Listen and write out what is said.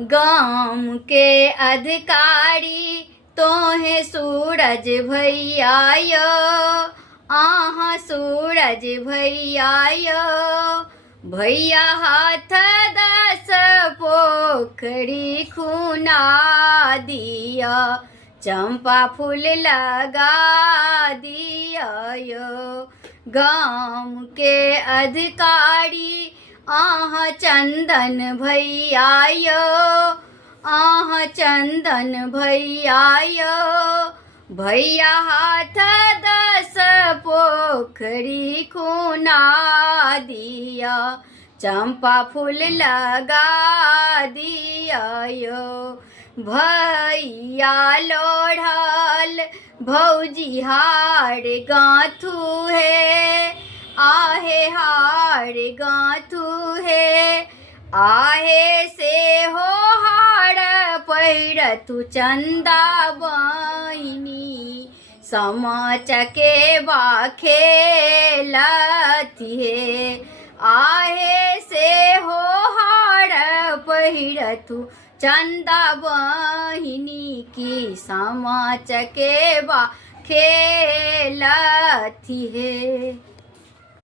गाम के अधिकारी तोहे सूरज भैया यो, आहा सूरज भैया यो। भैया हाथ 10 पोखरी खुना दिया, चंपा फूल लगा दिया यो। गाम के अधिकारी आह चंदन भैया यो, आह चंदन भैया यो। भैया हाथ 10 पोखरी खुना दिया, चंपा फूल लगा दिया यो। भैया लोढ़ल भौजी हार गाँथू है, आहे हार गाँथू है। आहे से हो हार पैर तू चंदा बहिनी, समा चकेबा खेलती है। आहे से हो हार पैर तू चंदा बहिनी की, समा चकेबा खेलती है।